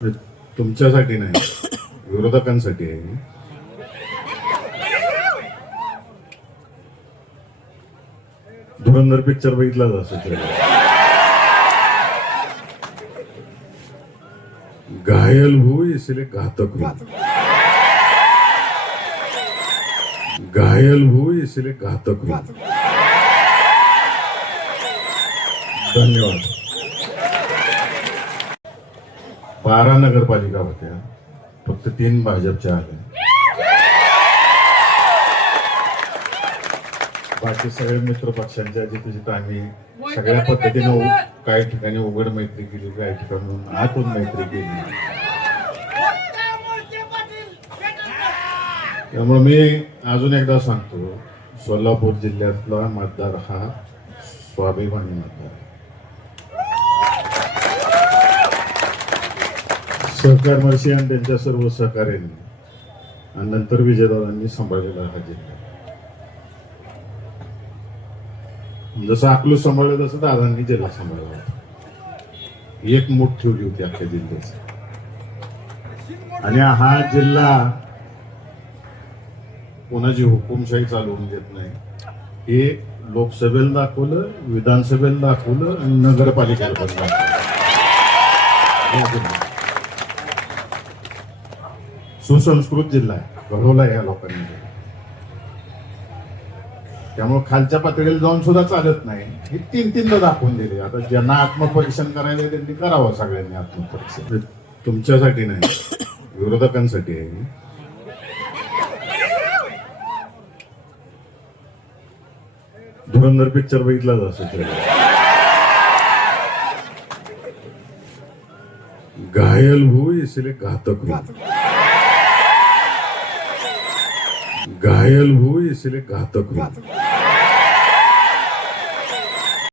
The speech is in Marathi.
तुमच्यासाठी नाही, विरोधकांसाठी आहे. धुरंधर पिक्चर बघितलाच असेल. घायल हो इसलिए घातक हो, घायल हो इसलिए घातक हो. धन्यवाद. 12 नगरपालिका होत्या, फक्त 3 भाजपच्या आल्या. बाकी सगळे मित्र पक्षांच्या जिथे जिथे आम्ही सगळ्या पद्धतीने काही ठिकाणी उघड मैत्री केली, काही ठिकाणी आतून मैत्री केली. त्यामुळे मी अजून एकदा सांगतो, सोलापूर जिल्ह्यातला मतदार हा स्वाभिमानी मतदार आहे. सहकार मर्शी आणि त्यांच्या सर्व सहकार्यांनी आणि नंतर विजयदादांनी सांभाळलेला हा जिल्हा. जसं अकलूज सांभाळलं तसं दादांनी जिल्हा सांभाळला होता. एक मूठ ठेवली होती अख्ख्या जिल्ह्याची. आणि हा जिल्हा कोणाची हुकुमशाही चालवून देत नाही. हे लोकसभेला दाखवलं, विधानसभेला दाखवलं आणि नगरपालिकेला पण दाखवलं. सुसंस्कृत जिल्हा आहे, घडवला या लोकांनी. त्यामुळे खालच्या पातळीला जाऊन सुद्धा चालत नाही. हे 3-3दा दाखवून दिले. आता ज्यांना आत्मपरीक्षण करायला त्यांनी करावं. सगळ्यांनी आत्मपरीक्षण. तुमच्यासाठी नाही, विरोधकांसाठी आहे. धुरंधर पिक्चर बघितलाच असेल. घायल हो इसलिए घातक हो, घायल हो इसलिए घातक हो.